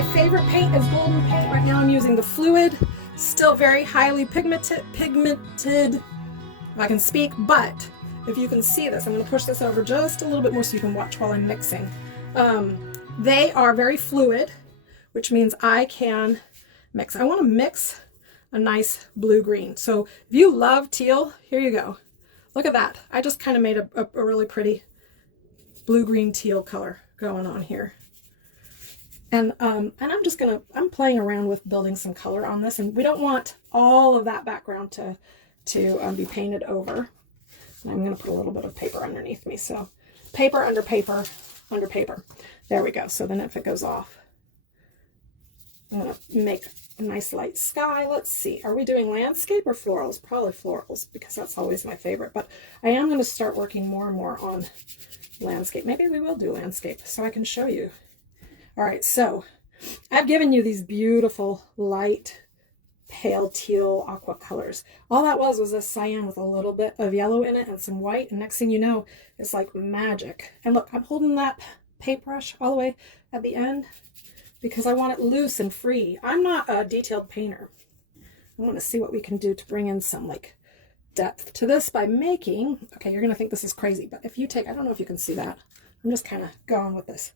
My favorite paint is golden paint. Right now I'm using the fluid, still very highly pigmented, if I can speak, but if you can see this, I'm going to push this over just a little bit more so you can watch while I'm mixing. They are very fluid, which means I can mix. I want to mix a nice blue-green. So if you love teal, here you go. Look at that. I just kind of made a really pretty blue-green teal color going on here. And I'm playing around with building some color on this, and we don't want all of that background to be painted over. And I'm going to put a little bit of paper underneath me. So paper under paper under paper. There we go. So then if it goes off, I'm going to make a nice light sky. Let's see. Are we doing landscape or florals? Probably florals, because that's always my favorite. But I am going to start working more and more on landscape. Maybe we will do landscape so I can show you. All right, so I've given you these beautiful light pale teal aqua colors. All that was a cyan with a little bit of yellow in it and some white, and next thing you know, it's like magic. And look, I'm holding that paintbrush all the way at the end because I want it loose and free. I'm not a detailed painter. I want to see what we can do to bring in some like depth to this by making, okay, you're gonna think this is crazy, but if you take, I don't know if you can see that, I'm just kind of going with this.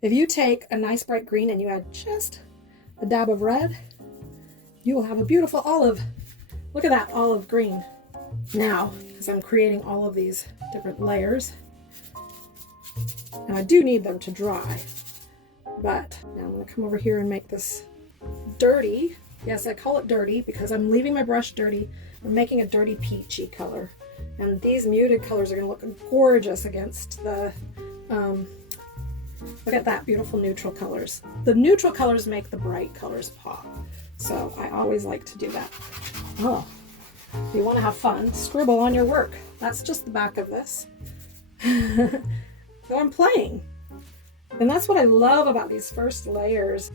If you take a nice bright green and you add just a dab of red, you will have a beautiful olive. Look at that olive green. Now, because I'm creating all of these different layers, and I do need them to dry, but now I'm going to come over here and make this dirty. Yes, I call it dirty because I'm leaving my brush dirty. I'm making a dirty peachy color, and these muted colors are going to look gorgeous against the look at that, beautiful neutral colors. The neutral colors make the bright colors pop. So I always like to do that. Oh, if you want to have fun, scribble on your work. That's just the back of this. So I'm playing. And that's what I love about these first layers.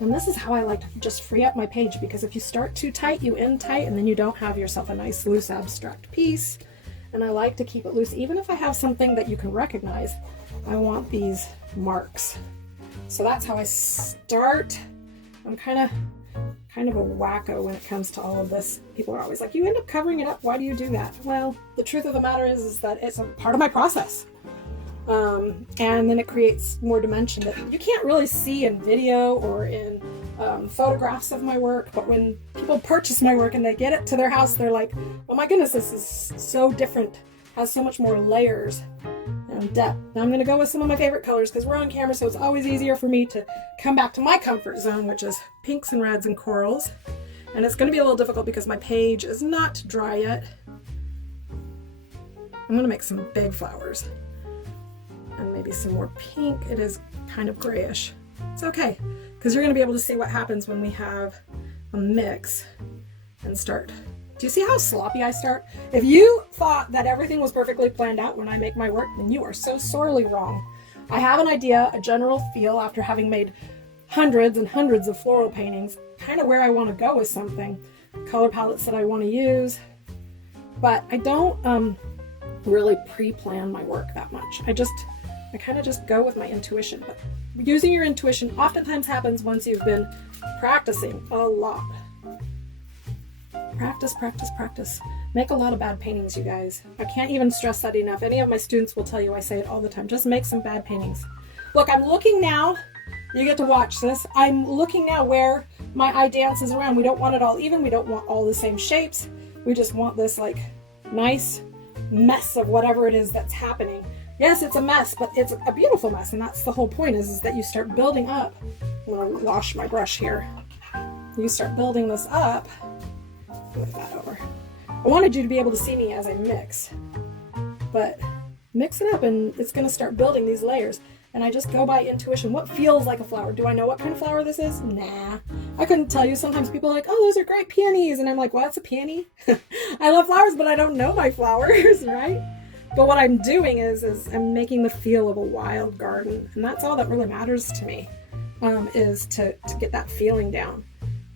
And this is how I like to just free up my page, because if you start too tight, you end tight, and then you don't have yourself a nice loose abstract piece. And I like to keep it loose. Even if I have something that you can recognize, I want these marks. So that's how I start. I'm kind of a wacko when it comes to all of this. People are always like, you end up covering it up. Why do you do that? Well, the truth of the matter is that it's a part of my process. And then it creates more dimension that you can't really see in video or in photographs of my work. But when people purchase my work and they get it to their house, they're like, oh my goodness, this is so different, has so much more layers and depth. Now I'm going to go with some of my favorite colors because we're on camera, so it's always easier for me to come back to my comfort zone, which is pinks and reds and corals. And it's going to be a little difficult because my page is not dry yet. I'm going to make some big flowers. And maybe some more pink. It is kind of grayish. It's okay, because you're going to be able to see what happens when we have a mix and start. Do you see how sloppy I start? If you thought that everything was perfectly planned out when I make my work, then you are so sorely wrong. I have an idea, a general feel after having made hundreds and hundreds of floral paintings, kind of where I want to go with something, color palettes that I want to use, but I don't really pre-plan my work that much. I kind of just go with my intuition. But using your intuition oftentimes happens once you've been practicing a lot. Practice, practice, practice. Make a lot of bad paintings, you guys. I can't even stress that enough. Any of my students will tell you I say it all the time. Just make some bad paintings. Look, I'm looking now. You get to watch this. I'm looking now where my eye dances around. We don't want it all even. We don't want all the same shapes. We just want this like nice mess of whatever it is that's happening. Yes, it's a mess, but it's a beautiful mess, and that's the whole point, is that you start building up. I'm going to wash my brush here. You start building this up. Move that over. I wanted you to be able to see me as I mix, but mix it up, and it's going to start building these layers, and I just go by intuition. What feels like a flower? Do I know what kind of flower this is? Nah. I couldn't tell you. Sometimes people are like, oh, those are great peonies, and I'm like, well, that's a peony. I love flowers, but I don't know my flowers, right? But what I'm doing is I'm making the feel of a wild garden, and that's all that really matters to me, is to get that feeling down.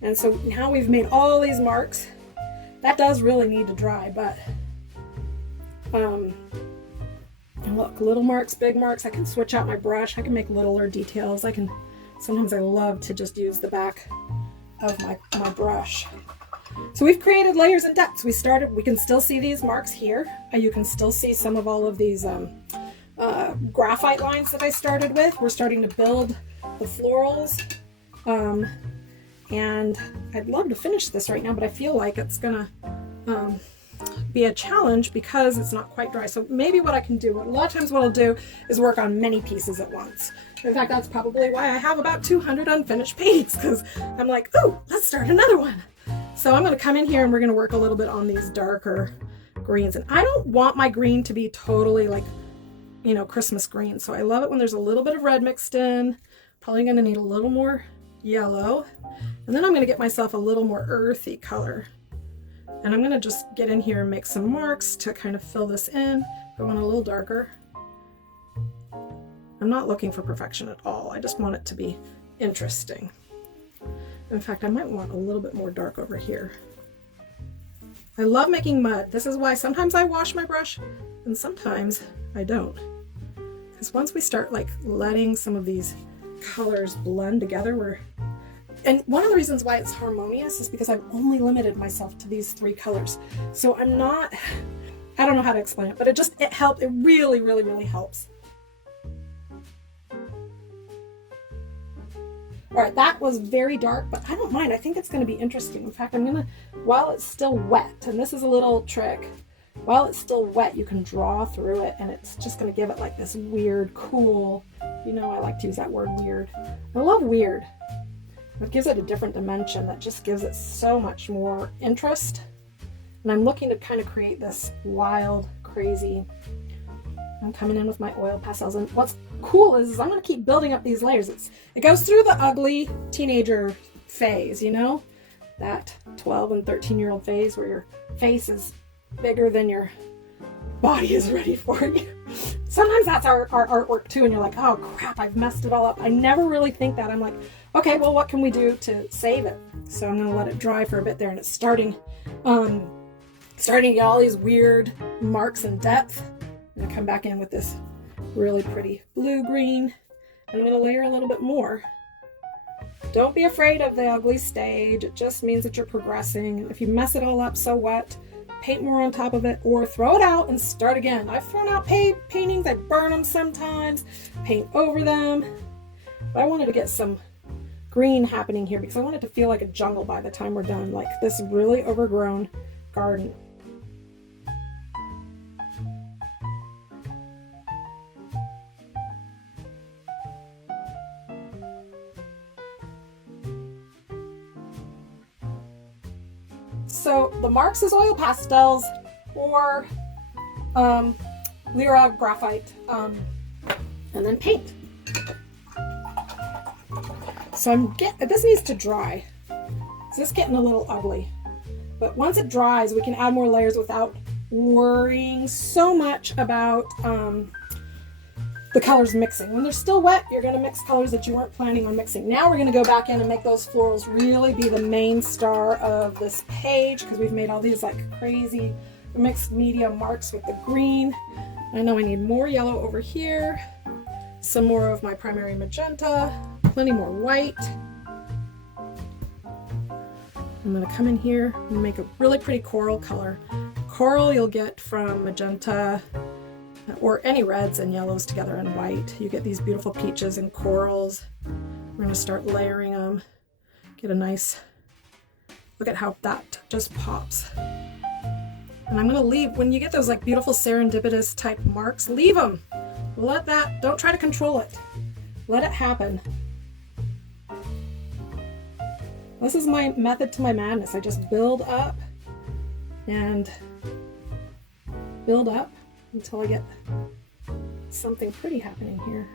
And so now we've made all these marks. That does really need to dry, but and look, little marks, big marks. I can switch out my brush. I can make littler details. Sometimes I love to just use the back of my brush. So we've created layers and depths. We can still see these marks here. You can still see some of all of these graphite lines that I started with. We're starting to build the florals. And I'd love to finish this right now, but I feel like it's gonna be a challenge because it's not quite dry. So maybe what I can do, a lot of times what I'll do is work on many pieces at once. In fact, that's probably why I have about 200 unfinished paintings, because I'm like, oh, let's start another one. So I'm gonna come in here and we're gonna work a little bit on these darker greens. And I don't want my green to be totally like, you know, Christmas green. So I love it when there's a little bit of red mixed in. Probably gonna need a little more yellow. And then I'm gonna get myself a little more earthy color. And I'm gonna just get in here and make some marks to kind of fill this in. I want a little darker. I'm not looking for perfection at all. I just want it to be interesting. In fact, I might want a little bit more dark over here. I love making mud. This is why sometimes I wash my brush and sometimes I don't. Because once we start like letting some of these colors blend together, and one of the reasons why it's harmonious is because I've only limited myself to these 3 colors. So I don't know how to explain it, but it helped. It really, really, really helps. All right, that was very dark, but I don't mind. I think it's going to be interesting. In fact, while it's still wet, and this is a little trick, while it's still wet, you can draw through it, and it's just going to give it like this weird, cool, you know, I like to use that word weird. I love weird. It gives it a different dimension that just gives it so much more interest. And I'm looking to kind of create this wild, crazy, I'm coming in with my oil pastels. And what's cool is I'm going to keep building up these layers. It goes through the ugly teenager phase, you know, that 12 and 13-year-old phase where your face is bigger than your body is ready for you. Sometimes that's our artwork too, and you're like, oh crap, I've messed it all up. I never really think that. I'm like, okay, well, what can we do to save it? So I'm gonna let it dry for a bit there, and it's starting to get all these weird marks and depth. I'm gonna come back in with this really pretty blue-green, and I'm gonna layer a little bit more. Don't be afraid of the ugly stage. It just means that you're progressing. And if you mess it all up, so what? Paint more on top of it or throw it out and start again. I've thrown out paintings, I burn them sometimes, paint over them. But I wanted to get some green happening here because I want it to feel like a jungle by the time we're done, like this really overgrown garden. So the marks is oil pastels or Lyra graphite, and then paint. So this needs to dry. So it's getting a little ugly. But once it dries, we can add more layers without worrying so much about the colors mixing. When they're still wet, you're going to mix colors that you weren't planning on mixing. Now we're going to go back in and make those florals really be the main star of this page, because we've made all these like crazy mixed media marks with the green. I know I need more yellow over here, some more of my primary magenta, plenty more white. I'm going to come in here and make a really pretty coral color. Coral you'll get from magenta or any reds and yellows together and white. You get these beautiful peaches and corals. We're going to start layering them. Get a nice, look at how that just pops. And I'm going to leave, when you get those like beautiful serendipitous type marks, leave them. Let that, don't try to control it. Let it happen. This is my method to my madness. I just build up and build up until I get something pretty happening here.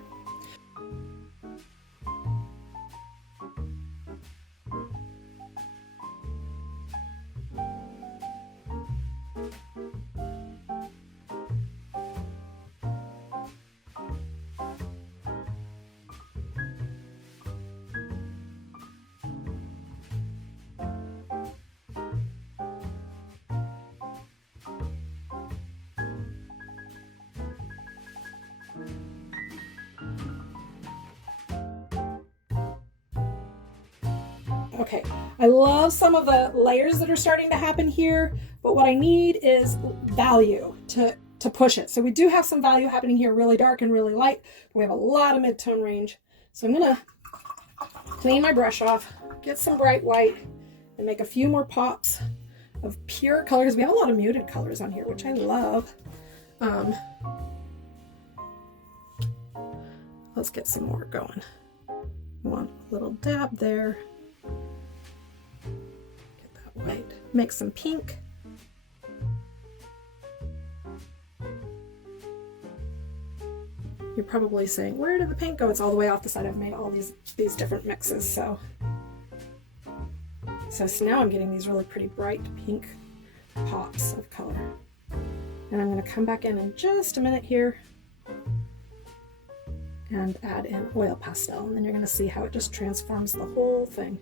Okay, I love some of the layers that are starting to happen here, but what I need is value to push it. So we do have some value happening here, really dark and really light. We have a lot of mid-tone range. So I'm gonna clean my brush off, get some bright white, and make a few more pops of pure color, because we have a lot of muted colors on here, which I love. Let's get some more going. Want a little dab there. Get that white. Make some pink. You're probably saying, where did the pink go? It's all the way off the side. I've made all these different mixes, so now I'm getting these really pretty bright pink pops of color. And I'm going to come back in just a minute here and add in oil pastel, and then you're going to see how it just transforms the whole thing.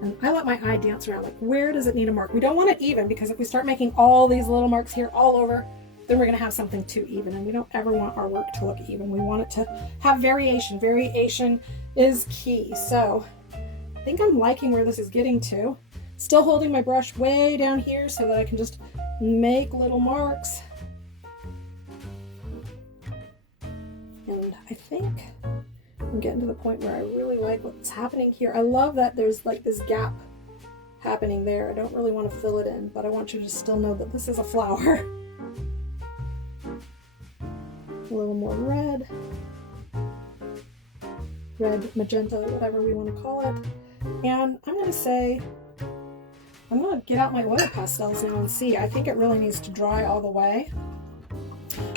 And I let my eye dance around, like, where does it need a mark? We don't want it even, because if we start making all these little marks here all over, then we're going to have something too even, and we don't ever want our work to look even. We want it to have variation. Variation is key. So I think I'm liking where this is getting to. Still holding my brush way down here so that I can just make little marks. And I think I'm getting to the point where I really like what's happening here. I love that there's like this gap happening there. I don't really want to fill it in, but I want you to still know that this is a flower. A little more red, magenta, whatever we want to call it. And I'm going to say, I'm going to get out my oil pastels now and see. I think it really needs to dry all the way.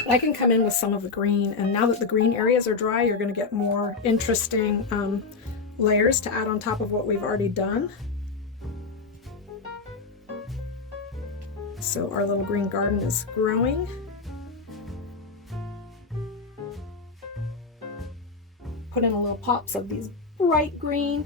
I can come in with some of the green, and now that the green areas are dry, you're going to get more interesting layers to add on top of what we've already done. So our little green garden is growing. Put in a little pops of these bright green.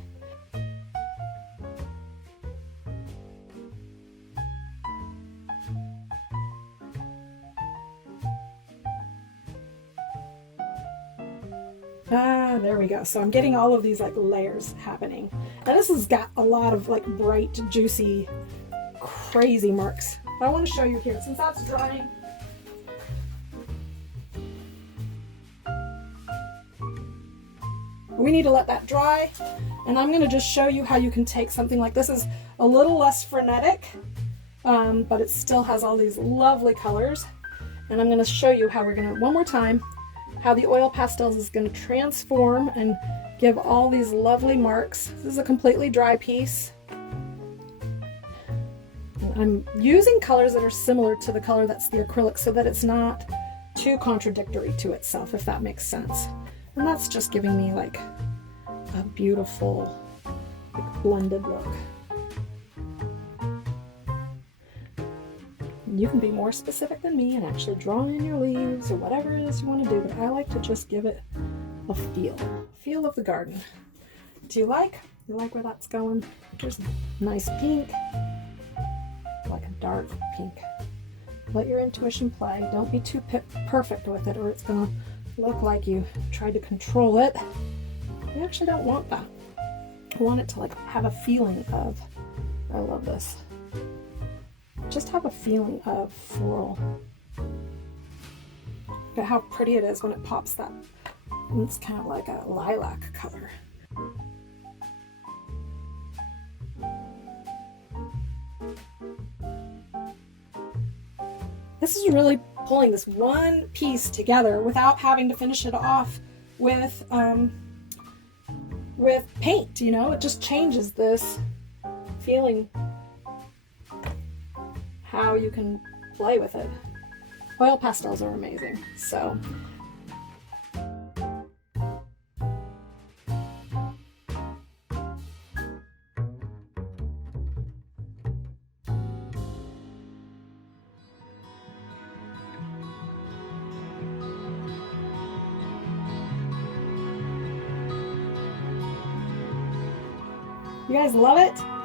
There we go. So I'm getting all of these like layers happening. And this has got a lot of like bright, juicy, crazy marks. But I want to show you here, since that's drying. We need to let that dry. And I'm going to just show you how you can take something like this. Is a little less frenetic, but it still has all these lovely colors. And I'm going to show you how we're going to, one more time, how the oil pastels is going to transform and give all these lovely marks. This is a completely dry piece. And I'm using colors that are similar to the color that's the acrylic so that it's not too contradictory to itself, if that makes sense. And that's just giving me like a beautiful like blended look. You can be more specific than me and actually draw in your leaves or whatever it is you want to do, but I like to just give it a feel of the garden. Do you like where that's going? There's a nice pink, like a dark pink. Let your intuition play. Don't be too perfect with it, or it's going to look like you tried to control it. You actually don't want that. I want it to like have a feeling of, I love this. Just have a feeling of floral. Look at how pretty it is when it pops that. It's kind of like a lilac color. This is really pulling this one piece together without having to finish it off with paint, you know? It just changes this feeling, how you can play with it. Oil pastels are amazing. So you guys love it?